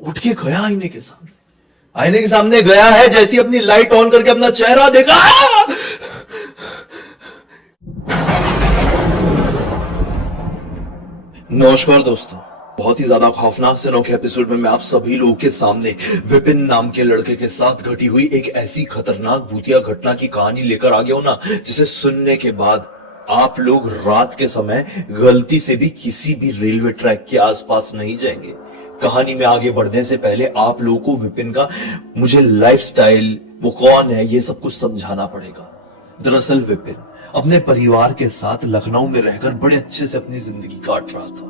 उठ के गया आईने के सामने गया है, जैसी अपनी लाइट ऑन करके अपना चेहरा देखा। नमस्कार दोस्तों, बहुत ही ज्यादा खौफनाक से नौके एपिसोड में मैं आप सभी लोगों के सामने विपिन नाम के लड़के के साथ घटी हुई एक ऐसी खतरनाक भूतिया घटना की कहानी लेकर आ गया हूं ना, जिसे सुनने के बाद आप लोग रात के समय गलती से भी किसी भी रेलवे ट्रैक के आसपास नहीं जाएंगे। कहानी में आगे बढ़ने से पहले आप लोगों को विपिन का मुझे लाइफस्टाइल, वो कौन है, ये सब कुछ समझाना पड़ेगा। दरअसल विपिन अपने परिवार के साथ लखनऊ में रहकर बड़े अच्छे से अपनी जिंदगी काट रहा था।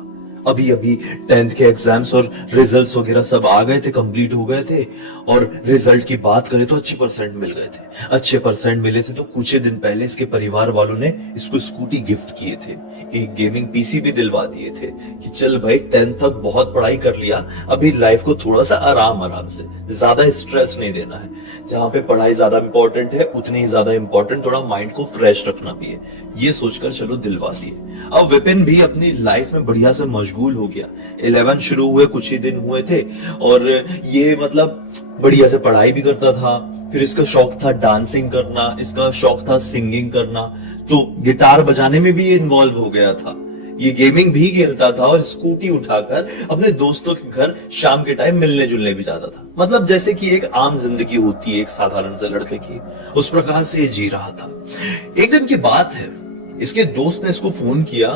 अभी अभी 10th के एग्जाम्स और रिजल्ट्स वगैरह सब आ गए थे, कंप्लीट हो गए थे। और रिजल्ट की बात करें तो अच्छे परसेंट मिल गए थे। अच्छे परसेंट मिले थे तो कुछ ही दिन पहले इसके परिवार वालों ने इसको स्कूटी गिफ्ट किए थे, एक गेमिंग पीसी भी दिलवा दिए थे कि चल भाई 10th तक बहुत पढ़ाई कर लिया, अभी लाइफ को थोड़ा सा आराम से, ज्यादा स्ट्रेस नहीं देना है। जहां पे पढ़ाई ज्यादा इंपॉर्टेंट है उतनी ही ज्यादा इंपॉर्टेंट थोड़ा माइंड को फ्रेश रखना भी है, ये सोचकर चलो दिलवा दिए। अब विपिन भी अपनी लाइफ में बढ़िया से मशगूल हो गया। 11 शुरू हुए कुछ ही दिन हुए थे और ये मतलब बढ़िया से पढ़ाई भी करता था। फिर इसका शौक था डांसिंग करना, इसका शौक था सिंगिंग करना, तो गिटार बजाने में भी ये इन्वॉल्व हो गया था। ये गेमिंग भी खेलता था और स्कूटी उठाकर अपने दोस्तों के घर शाम के टाइम मिलने जुलने भी जाता था। मतलब जैसे कि एक आम जिंदगी होती है एक साधारण से लड़के की, उस प्रकार से ये जी रहा था। एक दिन की बात है, इसके दोस्त ने इसको फोन किया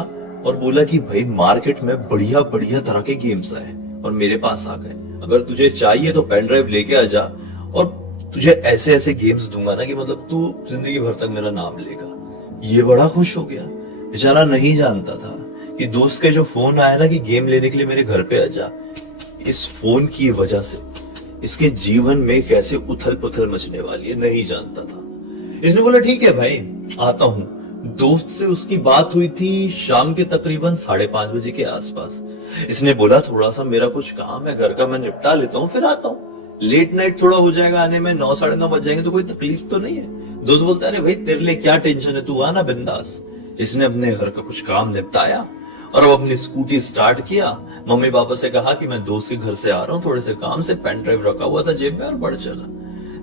और बोला कि भाई मार्केट में बढ़िया बढ़िया तरह के गेम्स आए और मेरे पास आ गए, अगर तुझे चाहिए तो पेन ड्राइव लेके आ जा और तुझे ऐसे ऐसे गेम्स दूंगा ना कि मतलब तू जिंदगी भर तक मेरा नाम लेगा। ये बड़ा खुश हो गया, बेचारा नहीं जानता था कि दोस्त के जो फोन आया ना कि गेम लेने के लिए मेरे घर पे आ जा, इस फोन की वजह से इसके जीवन में कैसे उथल पुथल मचने वाली है नहीं जानता था। इसने बोला ठीक है भाई आता हूं। दोस्त से उसकी बात हुई थी शाम के तकरीबन 5:30 बजे के आसपास। इसने बोला थोड़ा सा मेरा कुछ काम है घर का, मैं निपटा लेता हूँ फिर आता हूँ। लेट नाइट थोड़ा हो जाएगा आने में, 9 साढ़े 9 बज जाएंगे तो कोई तकलीफ तो नहीं है। दोस्त बोलता है अरे भाई तेरे लिए क्या टेंशन है, तू आना बिंदास। इसने अपने घर का कुछ काम निपटाया और अब अपनी स्कूटी स्टार्ट किया। मम्मी पापा से कहा कि मैं दोस्त के घर से आ रहा हूँ थोड़े से काम से, पेन ड्राइव रखा हुआ था जेब में और बढ़ चला।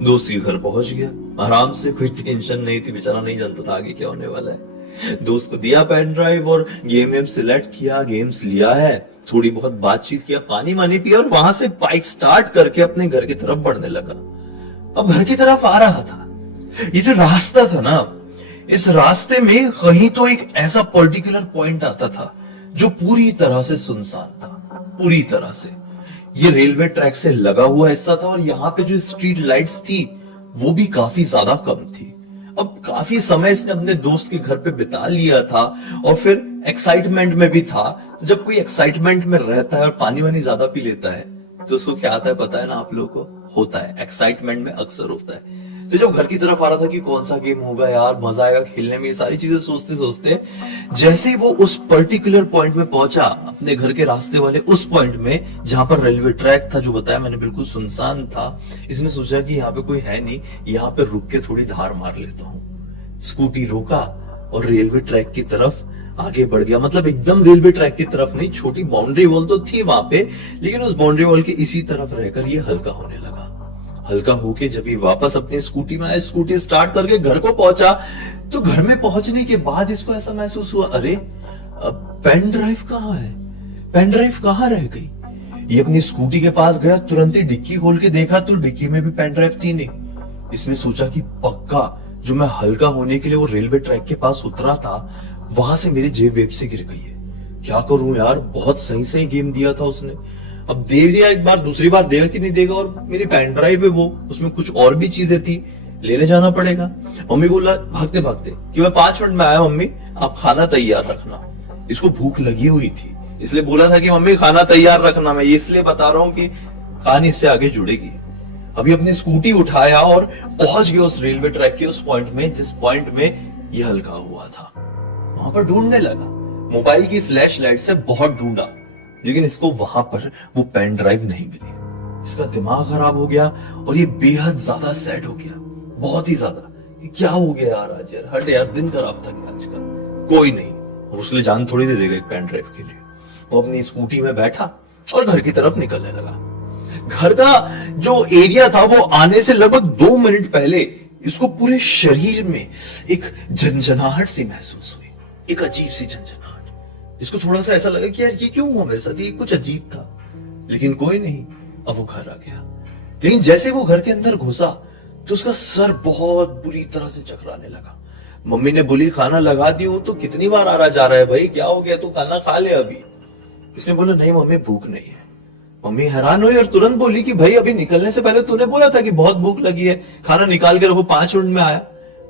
दोस्त के घर पहुंच गया आराम से, कोई टेंशन नहीं थी, बेचारा नहीं जानता था आगे क्या होने वाला है। दोस्त को दिया पेन ड्राइव और गेम सिलेक्ट किया, गेम्स लिया है, थोड़ी बहुत बातचीत किया, पानी वानी पिया और वहां से बाइक स्टार्ट करके अपने घर की तरफ बढ़ने लगा। अब घर की तरफ आ रहा था, ये जो रास्ता था ना, इस रास्ते में कहीं तो एक ऐसा पर्टिकुलर पॉइंट आता था जो पूरी तरह से सुनसान था, पूरी तरह से। ये रेलवे ट्रैक से लगा हुआ हिस्सा था और यहाँ पे जो स्ट्रीट लाइट्स थी वो भी काफी ज्यादा कम थी। अब काफी समय इसने अपने दोस्त के घर पे बिता लिया था और फिर एक्साइटमेंट में भी था। जब कोई एक्साइटमेंट में रहता है और पानी वानी ज्यादा पी लेता है तो उसको क्या आता है पता है ना आप लोगों को, होता है एक्साइटमेंट में अक्सर होता है। तो जब घर की तरफ आ रहा था कि कौन सा गेम होगा यार, मजा आएगा खेलने में, ये सारी चीजें सोचते सोचते जैसे ही वो उस पर्टिकुलर पॉइंट में पहुंचा, अपने घर के रास्ते वाले उस पॉइंट में जहां पर रेलवे ट्रैक था, जो बताया मैंने बिल्कुल सुनसान था, इसने सोचा कि यहाँ पे कोई है नहीं, यहाँ पे रुक के थोड़ी धार मार लेता हूँ। स्कूटी रोका और रेलवे ट्रैक की तरफ आगे बढ़ गया। मतलब एकदम रेलवे ट्रैक की तरफ नहीं, छोटी बाउंड्री वॉल तो थी वहां पे, लेकिन उस बाउंड्री वॉल के इसी तरफ रहकर ये हल्का होने लगा। हल्का होके जब ये वापस अपनी स्कूटी में आया, स्कूटी स्टार्ट करके घर को पहुंचा, तो घर में पहुंचने के बाद इसको ऐसा महसूस हुआ अरे अब पेन ड्राइव कहाँ है, पेन ड्राइव कहाँ रह गई। ये अपनी स्कूटी के पास गया, तुरंत ही डिक्की खोल के देखा तो डिक्की में भी पेन ड्राइव थी नहीं। इसने सोचा कि पक्का जो मैं हल्का होने के लिए वो रेलवे ट्रैक के पास उतरा था वहां से मेरी जेब वेब से गिर गई है। क्या करूं यार, बहुत सही सही गेम दिया था उसने, अब दे दिया एक बार, दूसरी बार देगा कि नहीं देगा, और मेरी पेन ड्राइव है वो, उसमें कुछ और भी चीजें थी, लेने जाना पड़ेगा। मम्मी बोला भागते भागते कि मैं 5 मिनट में आया मम्मी, आप खाना तैयार रखना। इसको भूख लगी हुई थी इसलिए बोला था कि मम्मी खाना तैयार रखना। मैं ये इसलिए बता रहा हूँ कि कहानी इससे आगे जुड़ेगी। अभी अपनी स्कूटी उठाया और पहुंच गया उस रेलवे ट्रैक के उस पॉइंट में जिस पॉइंट में ये हल्का हुआ था। वहां पर ढूंढने लगा, मोबाइल की फ्लैश लाइट से बहुत ढूंढा, लेकिन इसको वहां पर वो पेन ड्राइव नहीं मिली। इसका दिमाग खराब हो गया और ये बेहद ज्यादा सैड हो गया, बहुत ही ज्यादा। क्या हो गया यार आज, यार हट यार, दिन खराब था क्या आज का, कोई नहीं, उसके जान थोड़ी दे देगा एक पेन ड्राइव के लिए। वो अपनी स्कूटी में बैठा और घर की तरफ निकलने लगा। घर का जो एरिया था वो आने से लगभग 2 मिनट पहले इसको पूरे शरीर में एक झंझनाहट सी महसूस हुई, एक अजीब सी झंझनाहट। इसको थोड़ा सा ऐसा लगा कि यार ये क्यों हुआ मेरे साथ, ये कुछ अजीब था। लेकिन कोई नहीं, अब वो घर आ गया। लेकिन जैसे वो घर के अंदर घुसा तो उसका सर बहुत बुरी तरह से चकराने लगा। मम्मी ने बोली खाना लगा दी हूं तो कितनी बार आ रहा जा रहा है भाई, क्या हो गया, तू खाना खा ले अभी। इसने बोला नहीं मम्मी भूख नहीं है। मम्मी हैरान हुई और तुरंत बोली कि भाई अभी निकलने से पहले तूने बोला था कि बहुत भूख लगी है, खाना निकाल के रखो, 5 मिनट में आया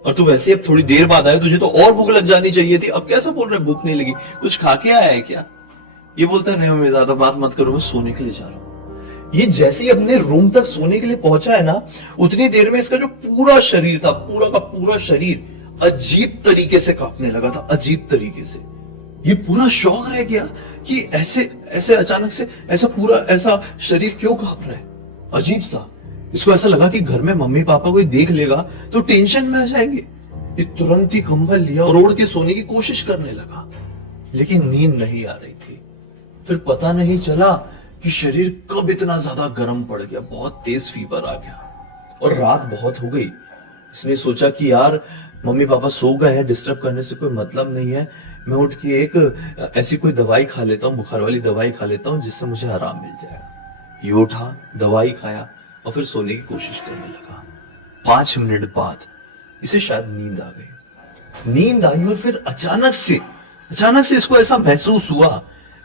और तू वैसे अब थोड़ी देर बाद आया, तुझे तो और भूख लग जानी चाहिए थी, अब कैसा बोल रहे भूख नहीं लगी, कुछ खा के आया है क्या? ये बोलता है नहीं मम्मी ज्यादा बात मत करो, मैं सोने के लिए जा रहा हूं। ये जैसे ही अपने रूम तक सोने के लिए पहुंचा है ना, उतनी देर में इसका जो पूरा शरीर था, पूरा का पूरा शरीर अजीब तरीके से कांपने लगा था, अजीब तरीके से। ये पूरा शॉक रह गया कि ऐसे ऐसे अचानक से ऐसा पूरा ऐसा शरीर क्यों कांप रहा है, अजीब सा। इसको ऐसा लगा कि घर में मम्मी पापा कोई देख लेगा तो टेंशन में आ जाएंगे। ये तुरंत ही कंबल लिया और ओढ़ के सोने की कोशिश करने लगा, लेकिन नींद नहीं आ रही थी। फिर पता नहीं चला कि शरीर कब इतना ज्यादा गर्म पड़ गया, बहुत तेज फीवर आ गया और रात बहुत हो गई। इसने सोचा कि यार मम्मी पापा सो गए हैं, डिस्टर्ब करने से कोई मतलब नहीं है, मैं उठ के एक ऐसी कोई दवाई खा लेता हूँ, बुखार वाली दवाई खा लेता हूँ जिससे मुझे आराम मिल जाएगा। ये उठा, दवाई खाया और फिर सोने की कोशिश करने लगा। 5 मिनट बाद इसे शायद नींद आ गई। नींद आई और फिर अचानक से इसको ऐसा महसूस हुआ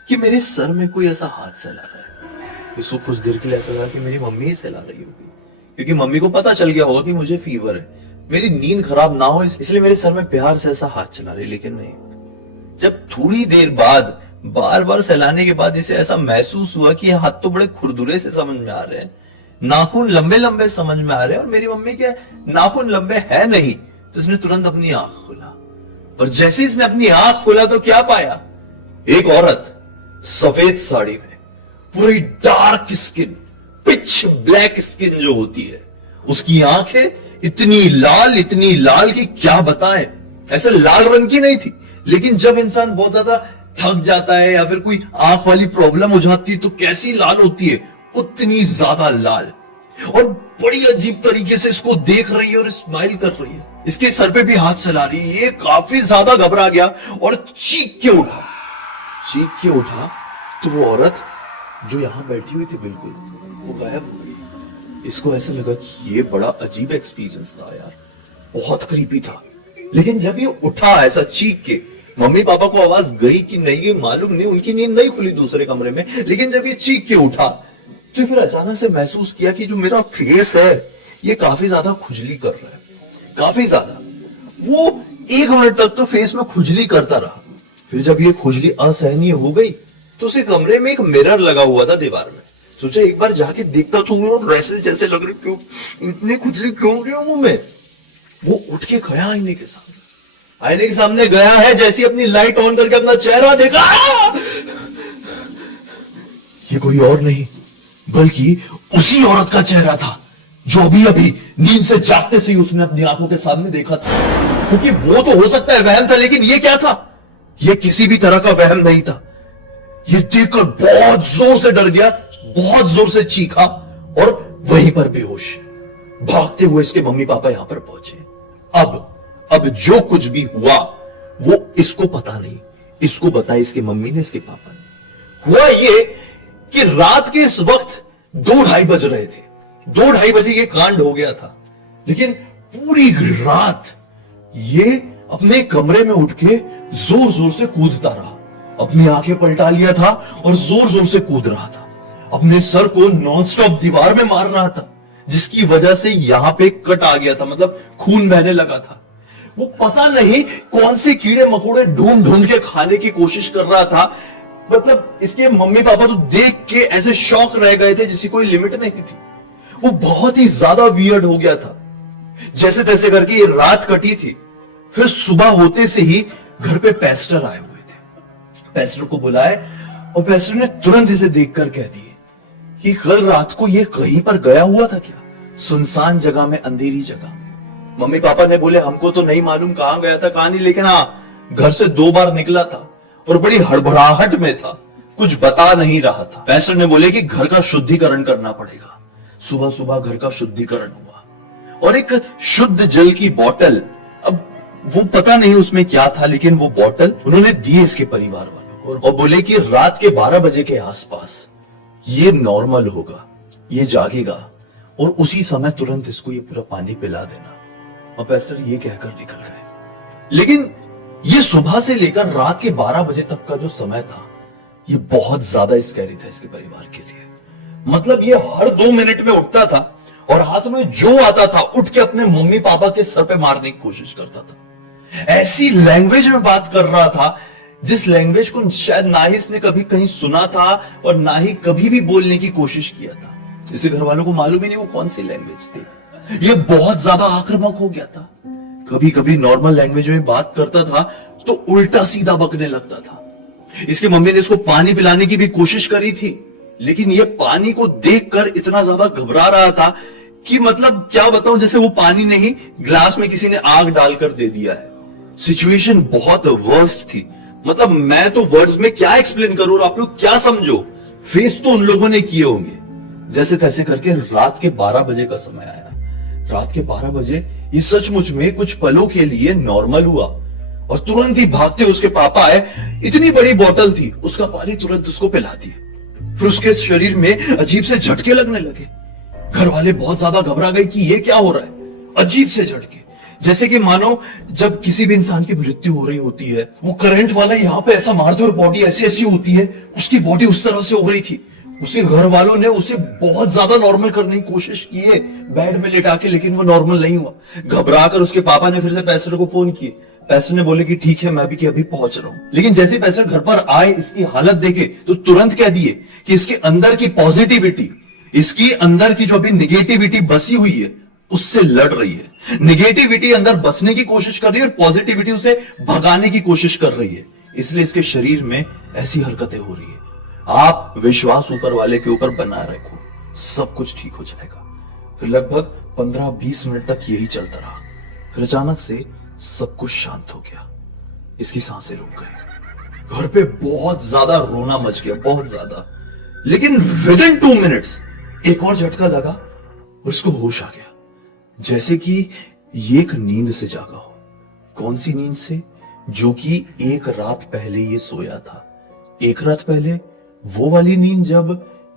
कि मेरे सर में कोई ऐसा हाथ सहला रहा है। इसको कुछ देर के लिए ऐसा लगा कि मेरी मम्मी ही सहला रही होगी, क्योंकि मम्मी को पता चल गया होगा कि मुझे फीवर है, मेरी नींद खराब ना हो इसलिए मेरे सर में प्यार से ऐसा हाथ चला रही। लेकिन नहीं, जब थोड़ी देर बाद बार बार सहलाने के बाद इसे ऐसा महसूस हुआ कि हाथ तो बड़े खुरदुरे से समझ में आ रहे हैं, नाखून लंबे लंबे समझ में आ रहे हैं और मेरी मम्मी के नाखून लंबे है नहीं। तो इसने तुरंत अपनी आंख खोला और जैसे इसने अपनी आंख खोला तो क्या पाया, एक औरत सफेद साड़ी में, पूरी dark skin, pitch black skin जो होती है, उसकी आंखें इतनी लाल कि क्या बताएं। ऐसे लाल रंग की नहीं थी, लेकिन जब इंसान बहुत ज्यादा थक जाता है या फिर कोई आंख वाली प्रॉब्लम हो जाती है तो कैसी लाल होती है, उतनी ज्यादा लाल। और बड़ी अजीब तरीके से इसको देख रही है और स्माइल कर रही है, इसके सर पे भी हाथ चला रही है। ये काफी ज्यादा घबरा गया और चीख के उठा तो वो औरत जो यहां बैठी हुई थी बिल्कुल वो गायब हो गई। इसको ऐसा लगा कि ये बड़ा अजीब एक्सपीरियंस था यार, बहुत क्रीपी था। लेकिन जब ये उठा ऐसा चीख के, मम्मी पापा को आवाज गई कि नहीं ये मालूम नहीं, उनकी नींद नहीं खुली दूसरे कमरे में, लेकिन जब ये चीख के उठा तो फिर अचानक से महसूस किया कि जो मेरा फेस है ये काफी ज्यादा खुजली कर रहा है, काफी ज्यादा। वो 1 मिनट तक तो फेस में खुजली करता रहा। फिर जब ये खुजली असहनीय हो गई तो उसे कमरे में एक मिरर लगा हुआ था दीवार में। सोचा एक बार जाके देखता तो वैसे जैसे लग रही, क्यों इतनी खुजली क्यों हो रही हूं मुंह में। वो उठ के गया आईने के सामने गया है, जैसी अपनी लाइट ऑन करके अपना चेहरा देखा, ये कोई और नहीं बल्कि उसी औरत का चेहरा था जो अभी अभी नींद से जागते से ही उसने अपनी आंखों के सामने देखा था। क्योंकि वो तो हो सकता है वहम था, लेकिन ये क्या था, ये किसी भी तरह का वहम नहीं था। ये देखकर बहुत जोर से डर गया, बहुत जोर से चीखा और वहीं पर बेहोश भागते हुए इसके मम्मी पापा यहां पर पहुंचे। अब जो कुछ भी हुआ वो इसको पता नहीं, इसको बताया इसके मम्मी ने, इसके पापा ने। हुआ ये कि रात के इस वक्त 2-2:30 बज रहे थे, 2-2:30 बजे ये कांड हो गया था। लेकिन पूरी रात ये अपने कमरे में उठ के जोर जोर से कूदता रहा, अपनी आंखें पलटा लिया था और जोर जोर से कूद रहा था, अपने सर को नॉनस्टॉप दीवार में मार रहा था, जिसकी वजह से यहां पे कट आ गया था, मतलब खून बहने लगा था। वो पता नहीं कौन से कीड़े मकोड़े ढूंढ ढूंढ के खाने की कोशिश कर रहा था। मतलब इसके मम्मी पापा तो देख के ऐसे शॉक रह गए थे जिसकी कोई लिमिट नहीं थी। वो बहुत ही ज्यादा वियर्ड हो गया था। जैसे तैसे करके ये रात कटी थी। फिर सुबह होते से ही घर पे पेस्टर आए हुए थे। पेस्टर को बुलाए और पेस्टर ने तुरंत इसे देखकर कह दिए कि कल रात को ये कहीं पर गया हुआ था क्या, सुनसान जगह में, अंधेरी जगह में। मम्मी पापा ने बोले हमको तो नहीं मालूम कहां गया था कहां नहीं, लेकिन हाँ घर से 2 बार निकला था और बड़ी हड़बड़ाहट में था, कुछ बता नहीं रहा था। पैस्टर ने बोले कि घर का शुद्धिकरण करना पड़ेगा। सुबह सुबह घर का शुद्धिकरण हुआ और एक शुद्ध जल की बोतल, अब वो पता नहीं उसमें क्या था, लेकिन वो बोतल उन्होंने दी इसके परिवार वालों को और बोले कि रात के 12 बजे के आसपास ये नॉर्मल होगा, ये जागेगा और उसी समय तुरंत इसको ये पूरा पानी पिला देना। और पैस्टर ये कहकर निकल गए। लेकिन ये सुबह से लेकर रात के 12 बजे तक का जो समय था, ये बहुत ज्यादा स्कैरी था इसके परिवार के लिए। मतलब ये हर 2 मिनट में उठता था और हाथ में जो आता था उठ के अपने मम्मी पापा के सर पे मारने की कोशिश करता था। ऐसी लैंग्वेज में बात कर रहा था जिस लैंग्वेज को शायद ना ही इसने कभी कहीं सुना था और ना ही कभी भी बोलने की कोशिश किया था। इसे घर वालों को मालूम ही नहीं वो कौन सी लैंग्वेज थी। ये बहुत ज्यादा आक्रामक हो गया था। कभी कभी नॉर्मल लैंग्वेज में बात करता था तो उल्टा सीधा बकने लगता था। इसकी मम्मी ने इसको पानी पिलाने की भी कोशिश करी थी, लेकिन ये पानी को देखकर इतना ज्यादा घबरा रहा था कि मतलब क्या बताऊं, जैसे वो पानी नहीं ग्लास में किसी ने आग डालकर दे दिया है। सिचुएशन बहुत वर्स्ट थी। मतलब मैं तो वर्ड्स में क्या एक्सप्लेन करूं और आप लोग क्या समझो। फेस तो उन लोगों ने किए होंगे। जैसे तैसे करके रात के 12 बजे का समय आया। रात के 12 बजे ये सचमुच में कुछ पलों के लिए नॉर्मल हुआ और तुरंत ही भागते उसके पापा आए। इतनी बड़ी बोतल थी, उसका पानी तुरंत उसको पिला दिया। फिर उसके शरीर में अजीब से झटके लगने लगे। घर वाले बहुत ज्यादा घबरा गए कि ये क्या हो रहा है। अजीब से झटके, जैसे कि मानो जब किसी भी इंसान की मृत्यु हो रही होती है, वो करंट वाला यहां पे ऐसा मारते और बॉडी ऐसी ऐसी होती है, उसकी बॉडी उस तरह से हो रही थी। उसके घर वालों ने उसे बहुत ज्यादा नॉर्मल करने की कोशिश की है बेड में लेटा के, लेकिन वो नॉर्मल नहीं हुआ। घबराकर उसके पापा ने फिर से पैस्टर को फोन किए। पैस्टर ने बोले कि ठीक है, मैं भी कि अभी पहुंच रहा हूं। लेकिन जैसे पैस्टर घर पर आए, इसकी हालत देखे तो तुरंत कह दिए कि इसके अंदर की पॉजिटिविटी, इसकी अंदर की जो अभी निगेटिविटी बसी हुई है उससे लड़ रही है। निगेटिविटी अंदर बसने की कोशिश कर रही है और पॉजिटिविटी उसे भगाने की कोशिश कर रही है। इसलिए इसके शरीर में ऐसी हरकतें हो रही है। आप विश्वास ऊपर वाले के ऊपर बना रखो, सब कुछ ठीक हो जाएगा। फिर लगभग 15-20 मिनट तक यही चलता रहा। फिर अचानक से सब कुछ शांत हो गया। इसकी सांसें रुक गई। घर पे बहुत ज्यादा रोना मच गया, बहुत ज्यादा। लेकिन विद इन 2 मिनट्स एक और झटका लगा और उसको होश आ गया, जैसे कि ये एक नींद से जागा हो। कौन सी नींद से? जो कि एक रात पहले ये सोया था। एक रात पहले वो वाली नींद जब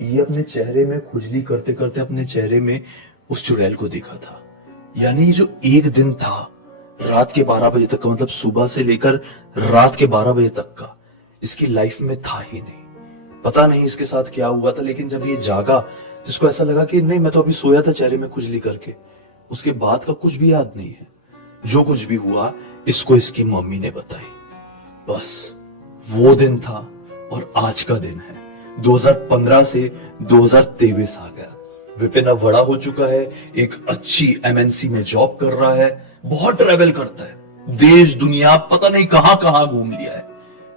ये अपने चेहरे में खुजली करते करते अपने चेहरे में उस चुड़ैल को देखा था। यानी ये जो एक दिन था रात के 12 बजे तक का, मतलब सुबह से लेकर रात के 12 बजे तक का, इसकी लाइफ में था ही नहीं। पता नहीं इसके साथ क्या हुआ था, लेकिन जब ये जागा तो इसको ऐसा लगा कि नहीं, मैं तो अभी सोया था चेहरे में खुजली करके। उसके बाद का कुछ भी याद नहीं है। जो कुछ भी हुआ इसको इसकी मम्मी ने बताई। बस वो दिन था और आज का दिन है। 2015 से 2023 आ गया। विपिन अब बड़ा हो चुका है, एक अच्छी MNC में जॉब कर रहा है, बहुत ट्रैवल करता है, देश दुनिया पता नहीं कहां कहां घूम लिया है,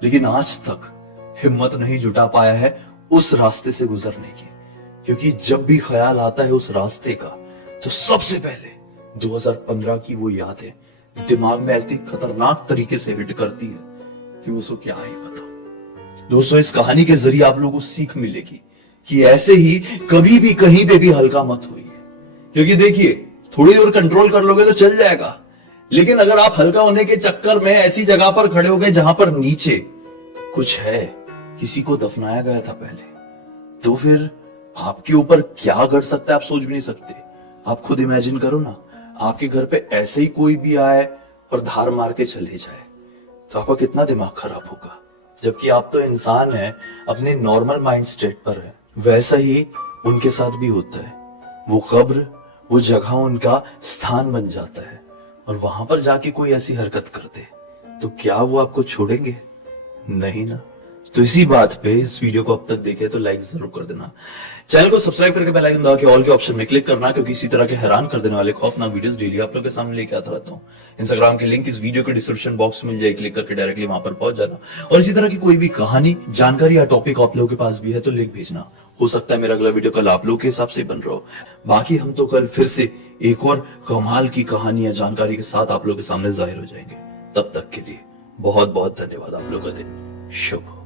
लेकिन आज तक हिम्मत नहीं जुटा पाया है उस रास्ते से गुजरने की। क्योंकि जब भी ख्याल आता है उस रास्ते का तो सबसे पहले 2015 की वो यादें दिमाग में ऐसी खतरनाक तरीके से हिट करती है कि उसको क्या ही बताऊं। दोस्तों, इस कहानी के जरिए आप लोगों को सीख मिलेगी कि ऐसे ही कभी भी कहीं पे भी हल्का मत होइए। क्योंकि देखिए, थोड़ी देर कंट्रोल कर लोगे तो चल जाएगा, लेकिन अगर आप हल्का होने के चक्कर में ऐसी जगह पर खड़े हो गए जहां पर नीचे कुछ है, किसी को दफनाया गया था पहले, तो फिर आपके ऊपर क्या घट सकता है आप सोच भी नहीं सकते। आप खुद इमेजिन करो ना, आपके घर पे ऐसे ही कोई भी आए और धार मार के चले जाए तो आपका कितना दिमाग खराब होगा। जबकि आप तो इंसान हैं, अपने नॉर्मल माइंड स्टेट पर है। वैसा ही उनके साथ भी होता है। वो कब्र, वो जगह उनका स्थान बन जाता है और वहां पर जाके कोई ऐसी हरकत कर दे तो क्या वो आपको छोड़ेंगे? नहीं ना। तो इसी बात पे इस वीडियो को अब तक देखे तो लाइक जरूर कर देना। चैनल को सब्सक्राइब करके बेल आइकन दबा के ऑल के ऑप्शन में क्लिक करना, क्योंकि इसी तरह के हैरान कर देने वाले खौफनाक वीडियोस डेली आप लोगों के सामने लेके आता रहता हूँ। इंस्टाग्राम की लिंक इस वीडियो के डिस्क्रिप्शन बॉक्स में मिल जाएगी, क्लिक करके डायरेक्टली वहां पर पहुंच जाना। और इसी तरह की कोई भी कहानी, जानकारी या टॉपिक आप लोगों के पास भी है तो लिंक भेजना। हो सकता है मेरा अगला वीडियो कल आप लोगों के हिसाब से बन रहा हो। बाकी हम तो कल फिर से एक और कमाल की कहानी या जानकारी के साथ आप लोगों के सामने जाहिर हो जाएंगे। तब तक के लिए बहुत बहुत धन्यवाद। आप लोगों का दिन शुभ हो।